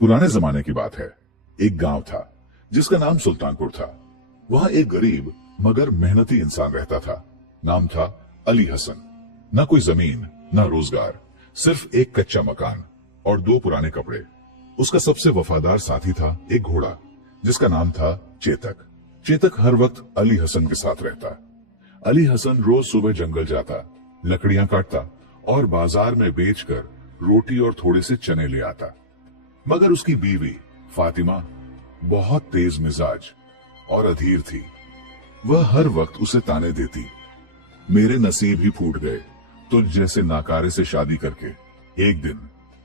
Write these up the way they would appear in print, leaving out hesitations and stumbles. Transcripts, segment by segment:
पुराने जमाने की बात है। एक गांव था जिसका नाम सुल्तानपुर था। वहां एक गरीब मगर मेहनती इंसान रहता था। नाम था अली हसन। न कोई जमीन न रोजगार, सिर्फ एक कच्चा मकान और दो पुराने कपड़े। उसका सबसे वफादार साथी था एक घोड़ा जिसका नाम था चेतक। चेतक हर वक्त अली हसन के साथ रहता। अली हसन रोज सुबह जंगल जाता, लकड़ियां काटता और बाजार में बेचकर रोटी और थोड़े से चने ले आता। मगर उसकी बीवी फातिमा बहुत तेज मिजाज और अधीर थी। वह हर वक्त उसे ताने देती, मेरे नसीब ही फूट गए तुझ जैसे नाकारे से शादी करके। एक दिन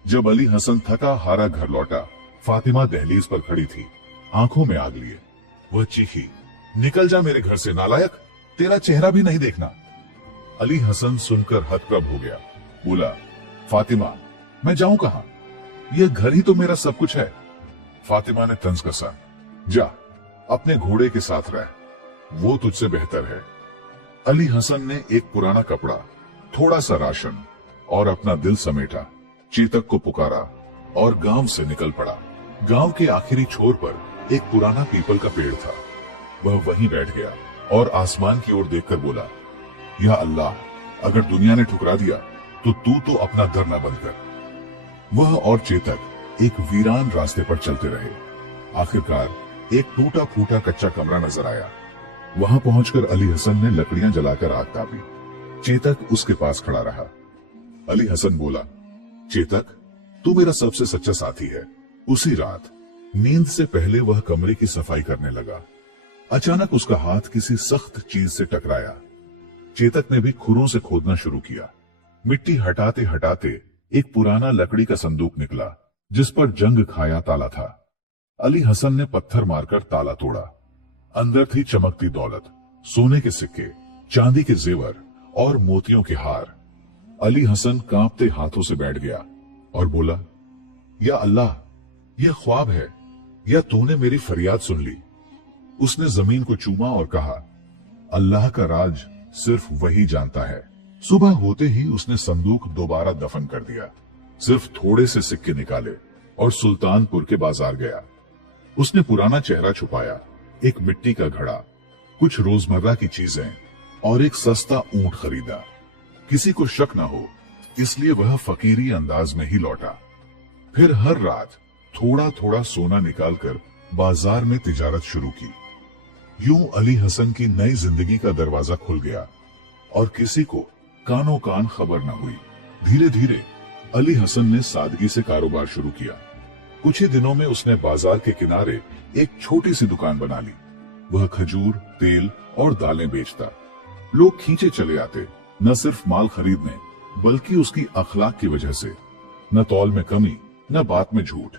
जब अली हसन थका हारा घर लौटा, फातिमा दहलीज पर खड़ी थी, आंखों में आग लिए। वह चीखी, निकल जा मेरे घर से नालायक, तेरा चेहरा भी नहीं देखना। अली हसन सुनकर हतप्रभ हो गया। बोला, फातिमा मैं जाऊं कहां? यह घर ही तो मेरा सब कुछ है। फातिमा ने तंज कसा, जा अपने घोड़े के साथ रह, वो तुझसे बेहतर है। अली हसन ने एक पुराना कपड़ा, थोड़ा सा राशन और अपना दिल समेटा, चेतक को पुकारा और गांव से निकल पड़ा। गांव के आखिरी छोर पर एक पुराना पीपल का पेड़ था। वह वहीं बैठ गया और आसमान की ओर देखकर बोला, या अल्लाह, अगर दुनिया ने ठुकरा दिया तो तू तो अपना दर न बंद कर। वह और चेतक एक वीरान रास्ते पर चलते रहे। आखिरकार एक टूटा फूटा कच्चा कमरा नजर आया। वहां पहुंचकर अली हसन ने लकड़ियां जलाकर आग तापी। चेतक उसके पास खड़ा रहा। अली हसन बोला, चेतक तू मेरा सबसे सच्चा साथी है। उसी रात नींद से पहले वह कमरे की सफाई करने लगा। अचानक उसका हाथ किसी सख्त चीज से टकराया। चेतक ने भी खुरों से खोदना शुरू किया। मिट्टी हटाते हटाते एक पुराना लकड़ी का संदूक निकला जिस पर जंग खाया ताला था। अली हसन ने पत्थर मारकर ताला तोड़ा। अंदर थी चमकती दौलत, सोने के सिक्के, चांदी के जेवर और मोतियों के हार। अली हसन कांपते हाथों से बैठ गया और बोला, या अल्लाह, यह ख्वाब है या तूने मेरी फरियाद सुन ली? उसने जमीन को चूमा और कहा, अल्लाह का राज सिर्फ वही जानता है। सुबह होते ही उसने संदूक दोबारा दफन कर दिया, सिर्फ थोड़े से सिक्के निकाले और सुल्तानपुर के बाजार गया। उसने पुराना चेहरा छुपाया, एक मिट्टी का घड़ा, कुछ रोजमर्रा की चीजें और एक सस्ता ऊंट खरीदा। किसी को शक न हो इसलिए वह फकीरी अंदाज में ही लौटा। फिर हर रात थोड़ा थोड़ा सोना निकालकर बाजार में तिजारत शुरू की। यूं अली हसन की नई जिंदगी का दरवाजा खुल गया और किसी को कानों कान खबर न हुई। धीरे धीरे अली हसन ने सादगी से कारोबार शुरू किया। कुछ ही दिनों में उसने बाजार के किनारे एक छोटी सी दुकान बना ली। वह खजूर, तेल और दालें बेचता। लोग खींचे चले आते, न सिर्फ माल खरीदने बल्कि उसकी अखलाक की वजह से। न तौल में कमी न बात में झूठ।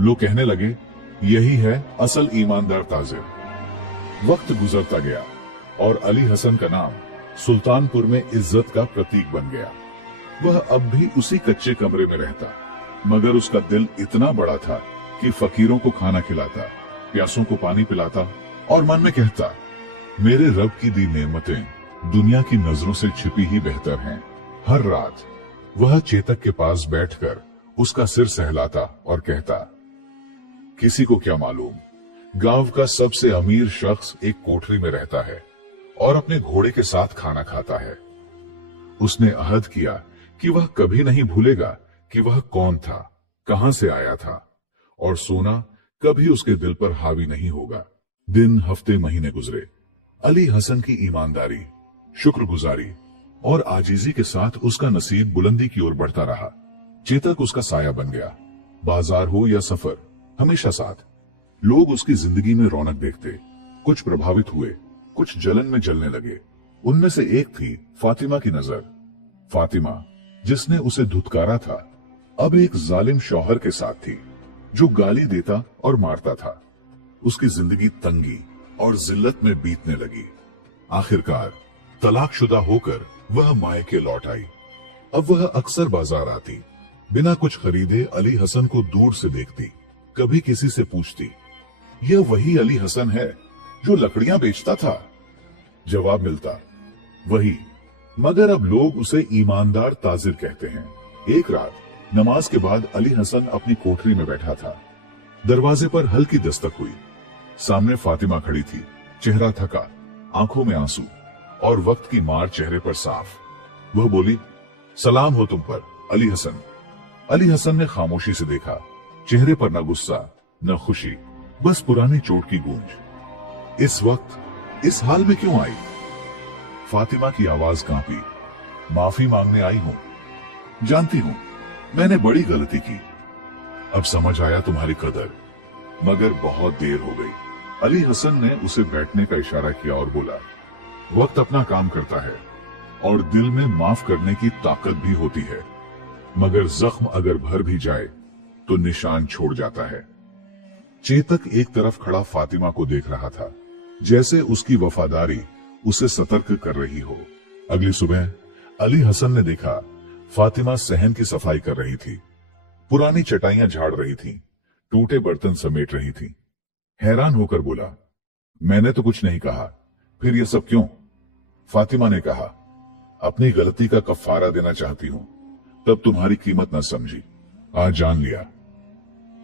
लोग कहने लगे, यही है असल ईमानदार ताजिर। वक्त गुजरता गया और अली हसन का नाम सुल्तानपुर में इज्जत का प्रतीक बन गया। वह अब भी उसी कच्चे कमरे में रहता, मगर उसका दिल इतना बड़ा था कि फकीरों को खाना खिलाता, प्यासों को पानी पिलाता और मन में कहता, मेरे रब की दी नेमतें दुनिया की नजरों से छिपी ही बेहतर हैं। हर रात वह चेतक के पास बैठकर उसका सिर सहलाता और कहता, किसी को क्या मालूम, गांव का सबसे अमीर शख्स एक कोठरी में रहता है और अपने घोड़े के साथ खाना खाता है। उसने अहद किया कि वह कभी नहीं भूलेगा कि वह कौन था, कहां से आया था, और सोना कभी उसके दिल पर हावी नहीं होगा। दिन, हफ्ते, महीने गुजरे। अली हसन की ईमानदारी, शुक्रगुजारी और आजीजी के साथ उसका नसीब बुलंदी की ओर बढ़ता रहा। चेतक उसका साया बन गया। बाजार हो या सफर, हमेशा साथ। लोग उसकी जिंदगी में रौनक देखते। कुछ प्रभावित हुए, कुछ जलन में जलने लगे। उनमें से एक थी फातिमा की नजर। फातिमा, जिसने उसे धुतकारा था, अब एक जालिम शौहर के साथ थी जो गाली देता और मारता था। उसकी जिंदगी तंगी और जिल्लत में बीतने लगी। आखिरकार तलाकशुदा होकर वह मायके लौट आई। अब वह अक्सर बाजार आती, बिना कुछ खरीदे अली हसन को दूर से देखती, कभी किसी से पूछती, यह वही अली हसन है जो लकड़ियां बेचता था? जवाब मिलता, वही, मगर अब लोग उसे ईमानदार ताजिर कहते हैं। एक रात नमाज के बाद अली हसन अपनी कोठरी में बैठा था। दरवाजे पर हल्की दस्तक हुई। सामने फातिमा खड़ी थी, चेहरा थका, आंखों में आंसू और वक्त की मार चेहरे पर साफ। वह बोली, सलाम हो तुम पर अली हसन। अली हसन ने खामोशी से देखा, चेहरे पर न गुस्सा न खुशी, बस पुरानी चोट की गूंज। इस वक्त इस हाल में क्यों आई? फातिमा की आवाज कांपी। माफी मांगने आई हूं। जानती हूं मैंने बड़ी गलती की। अब समझ आया तुम्हारी कदर, मगर बहुत देर हो गई। अली हसन ने उसे बैठने का इशारा किया और बोला, वक्त अपना काम करता है और दिल में माफ करने की ताकत भी होती है, मगर जख्म अगर भर भी जाए तो निशान छोड़ जाता है। चेतक एक तरफ खड़ा फातिमा को देख रहा था, जैसे उसकी वफादारी उसे सतर्क कर रही हो। अगली सुबह अली हसन ने देखा फातिमा सहन की सफाई कर रही थी, पुरानी चटाइयां झाड़ रही थी, टूटे बर्तन समेट रही थी। हैरान होकर बोला, मैंने तो कुछ नहीं कहा, फिर यह सब क्यों? फातिमा ने कहा, अपनी गलती का कफारा देना चाहती हूं, तब तुम्हारी कीमत न समझी, आज जान लिया।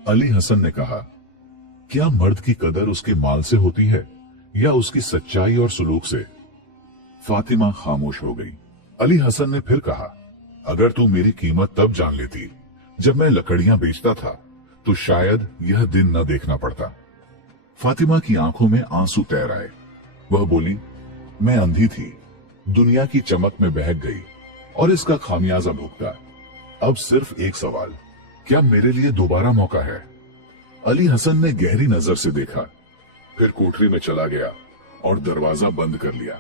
अली हसन ने कहा, क्या मर्द की कदर उसके माल से होती है या उसकी सच्चाई और सुलूक से? फातिमा खामोश हो गई। अली हसन ने फिर कहा, अगर तू मेरी कीमत तब जान लेती जब मैं लकड़ियां बेचता था, तो शायद यह दिन न देखना पड़ता। फातिमा की आंखों में आंसू तैर आए। वह बोली, मैं अंधी थी, दुनिया की चमक में बहक गई और इसका खामियाजा भुगता। अब सिर्फ एक सवाल, क्या मेरे लिए दोबारा मौका है? अली हसन ने गहरी नजर से देखा, फिर कोठरी में चला गया और दरवाजा बंद कर लिया।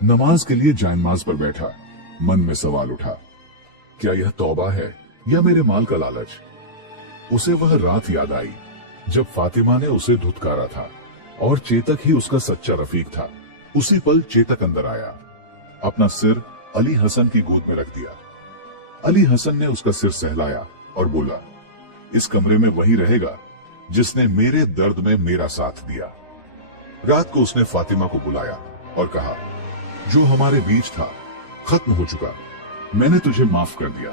नमाज के लिए जायनमाज पर बैठा, मन में सवाल उठा, क्या यह तौबा है या मेरे माल का लालच? उसे वह रात याद आई जब फातिमा ने उसे धुतकारा था और चेतक ही उसका सच्चा रफीक था। उसी पल चेतक अंदर आया, अपना सिर अली हसन की गोद में रख दिया। अली हसन ने उसका सिर सहलाया और बोला, इस कमरे में वही रहेगा जिसने मेरे दर्द में मेरा साथ दिया। रात को उसने फातिमा को बुलाया और कहा, जो हमारे बीच था खत्म हो चुका, मैंने तुझे माफ कर दिया,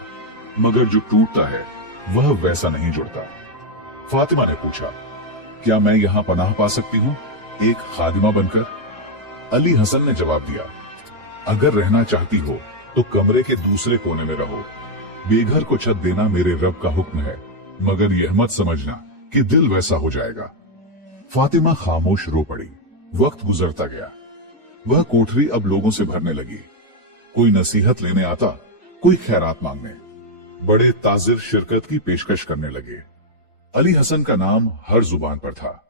मगर जो टूटता है वह वैसा नहीं जुड़ता। फातिमा ने पूछा, क्या मैं यहां पनाह पा सकती हूं एक खादिमा बनकर? अली हसन ने जवाब दिया, अगर रहना चाहती हो तो कमरे के दूसरे कोने में रहो। बेघर को छत देना मेरे रब का हुक्म है, मगर यह मत समझना कि दिल वैसा हो जाएगा। फातिमा खामोश रो पड़ी। वक्त गुजरता गया। वह कोठरी अब लोगों से भरने लगी। कोई नसीहत लेने आता, कोई खैरात मांगने। बड़े ताजिर शिरकत की पेशकश करने लगे। अली हसन का नाम हर जुबान पर था।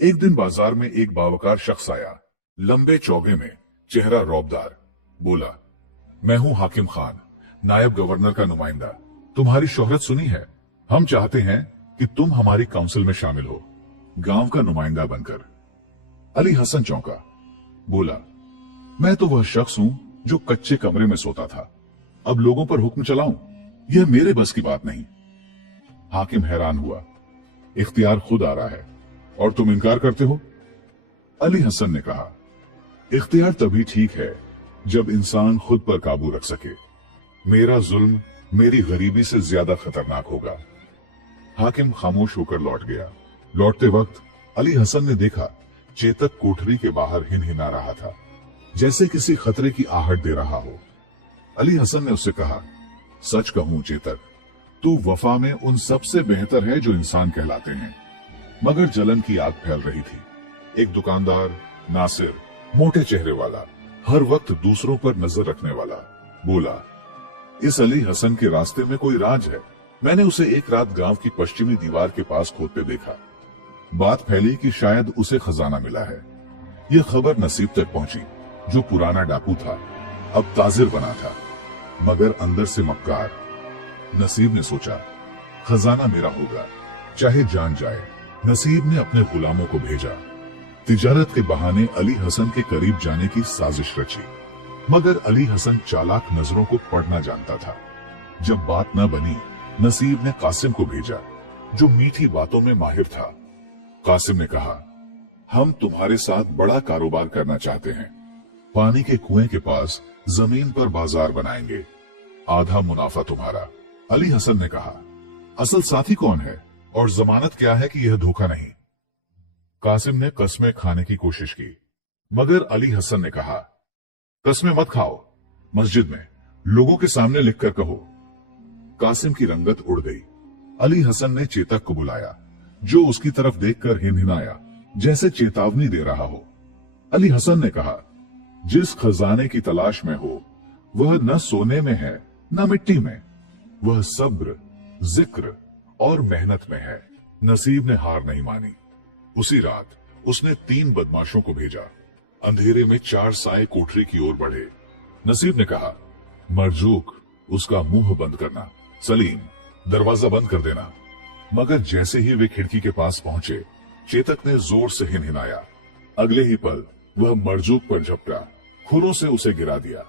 एक दिन बाजार में एक बावकार शख्स आया, लंबे चौगे में, चेहरा रौबदार। बोला, मैं हूं हाकिम खान, नायब गवर्नर का नुमाइंदा। तुम्हारी शोहरत सुनी है, हम चाहते हैं कि तुम हमारी काउंसिल में शामिल हो, गांव का नुमाइंदा बनकर। अली हसन चौंका, बोला, मैं तो वह शख्स हूं जो कच्चे कमरे में सोता था, अब लोगों पर हुक्म चलाऊं, यह मेरे बस की बात नहीं। हाकिम हैरान हुआ, इख्तियार खुद आ रहा है और तुम इनकार करते हो? अली हसन ने कहा, इख्तियार तभी ठीक है जब इंसान खुद पर काबू रख सके। मेरा जुल्म मेरी गरीबी से ज्यादा खतरनाक होगा। हाकिम खामोश होकर लौट गया। लौटते वक्त अली हसन ने देखा चेतक कोठरी के बाहर हिनहिना रहा था, जैसे किसी खतरे की आहट दे रहा हो। अली हसन ने उससे कहा, सच कहूं चेतक, तू वफा में उन सबसे बेहतर है जो इंसान कहलाते हैं। मगर जलन की आग फैल रही थी। एक दुकानदार, नासिर, मोटे चेहरे वाला, हर वक्त दूसरों पर नजर रखने वाला, बोला, इस अली हसन के रास्ते में कोई राज है। मैंने उसे एक रात गांव की पश्चिमी दीवार के पास खोदते देखा। बात फैली कि शायद उसे खजाना मिला है। यह खबर नसीब तक पहुंची, जो पुराना डाकू था, अब ताजिर बना था, मगर अंदर से मक्कार। नसीब ने सोचा, खजाना मेरा होगा, चाहे जान जाए। नसीब ने अपने गुलामों को भेजा। तिजारत के बहाने अली हसन के करीब जाने की साजिश रची, मगर अली हसन चालाक नजरों को पढ़ना जानता था। जब बात न बनी, नसीब ने कासिम को भेजा, जो मीठी बातों में माहिर था। कासिम ने कहा, हम तुम्हारे साथ बड़ा कारोबार करना चाहते हैं। पानी के कुएं के पास जमीन पर बाजार बनाएंगे, आधा मुनाफा तुम्हारा। अली हसन ने कहा, असल साथी कौन है और जमानत क्या है कि यह धोखा नहीं। कासिम ने कस्में खाने की कोशिश की, मगर अली हसन ने कहा, कस्में मत खाओ, मस्जिद में लोगों के सामने लिखकर कहो। कासिम की रंगत उड़ गई। अली हसन ने चेतक को बुलाया, जो उसकी तरफ देखकर हिनहिनाया, जैसे चेतावनी दे रहा हो। अली हसन ने कहा, जिस खजाने की तलाश में हो वह न सोने में है न मिट्टी में, वह सब्र, जिक्र और मेहनत में है। नसीब ने हार नहीं मानी। उसी रात उसने 3 बदमाशों को भेजा। अंधेरे में 4 साए कोठरी की ओर बढ़े। नसीब ने कहा, मरजूक, उसका मुंह बंद करना, सलीम, दरवाजा बंद कर देना। मगर जैसे ही वे खिड़की के पास पहुंचे, चेतक ने जोर से हिनहिनाया। अगले ही पल वह मरजूक पर झपटा, खुरों से उसे गिरा दिया।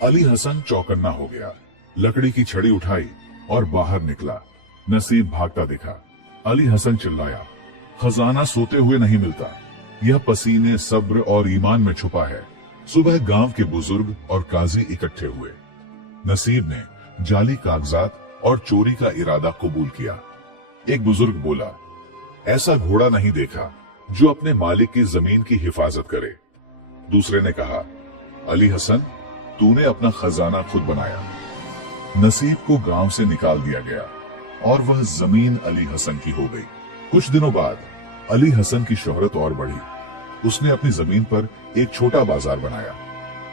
अली हसन चौकन्ना हो गया, लकड़ी की छड़ी उठाई और बाहर निकला। नसीब भागता दिखा। अली हसन चिल्लाया, खजाना सोते हुए नहीं मिलता, यह पसीने, सब्र और ईमान में छुपा है। सुबह गांव के बुजुर्ग और काजी इकट्ठे हुए। नसीब ने जाली कागजात और चोरी का इरादा कबूल किया। एक बुजुर्ग बोला, ऐसा घोड़ा नहीं देखा जो अपने मालिक की जमीन की हिफाजत करे। दूसरे ने कहा, अली हसन, तूने अपना खजाना खुद बनाया। नसीब को गांव से निकाल दिया गया और वह जमीन अली हसन की हो गई। कुछ दिनों बाद अली हसन की शोहरत और बढ़ी। उसने अपनी जमीन पर एक छोटा बाजार बनाया।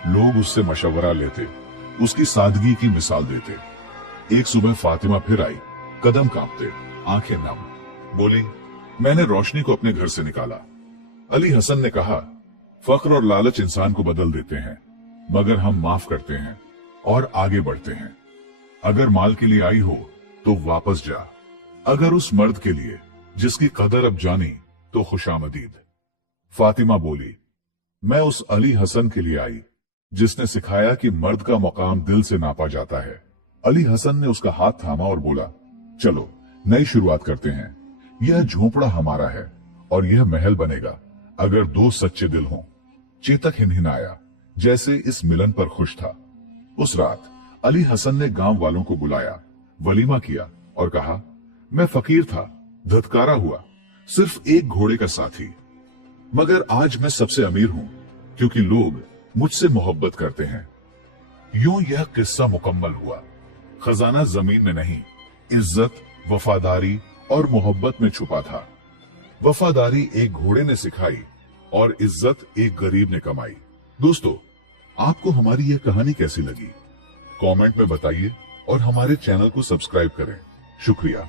लोग उससे मशवरा लेते, उसकी सादगी की मिसाल देते। एक सुबह फातिमा फिर आई, कदम कांपते, आंखें नम। बोली, मैंने रोशनी को अपने घर से निकाला। अली हसन ने कहा, फक्र और लालच इंसान को बदल देते हैं, मगर हम माफ करते हैं और आगे बढ़ते हैं। अगर माल के लिए आई हो तो वापस जा, अगर उस मर्द के लिए जिसकी कदर अब जानी तो खुशामदीद। फातिमा बोली, मैं उस अली हसन के लिए आई जिसने सिखाया कि मर्द का मकाम दिल से नापा जाता है। अली हसन ने उसका हाथ थामा और बोला, चलो नई शुरुआत करते हैं। यह झोंपड़ा हमारा है और यह महल बनेगा अगर 2 सच्चे दिल हों। चेतक हिनहिनाया, जैसे इस मिलन पर खुश था। उस रात अली हसन ने गांव वालों को बुलाया, वलीमा किया और कहा, मैं फकीर था, धत्कारा हुआ, सिर्फ एक घोड़े का साथी, मगर आज मैं सबसे अमीर हूं क्योंकि लोग मुझसे मोहब्बत करते हैं। यूं यह किस्सा मुकम्मल हुआ। खजाना जमीन में नहीं, इज्जत, वफादारी और मोहब्बत में छुपा था। वफादारी एक घोड़े ने सिखाई और इज्जत एक गरीब ने कमाई। दोस्तों, आपको हमारी यह कहानी कैसी लगी? कमेंट में बताइए और हमारे चैनल को सब्सक्राइब करें। शुक्रिया।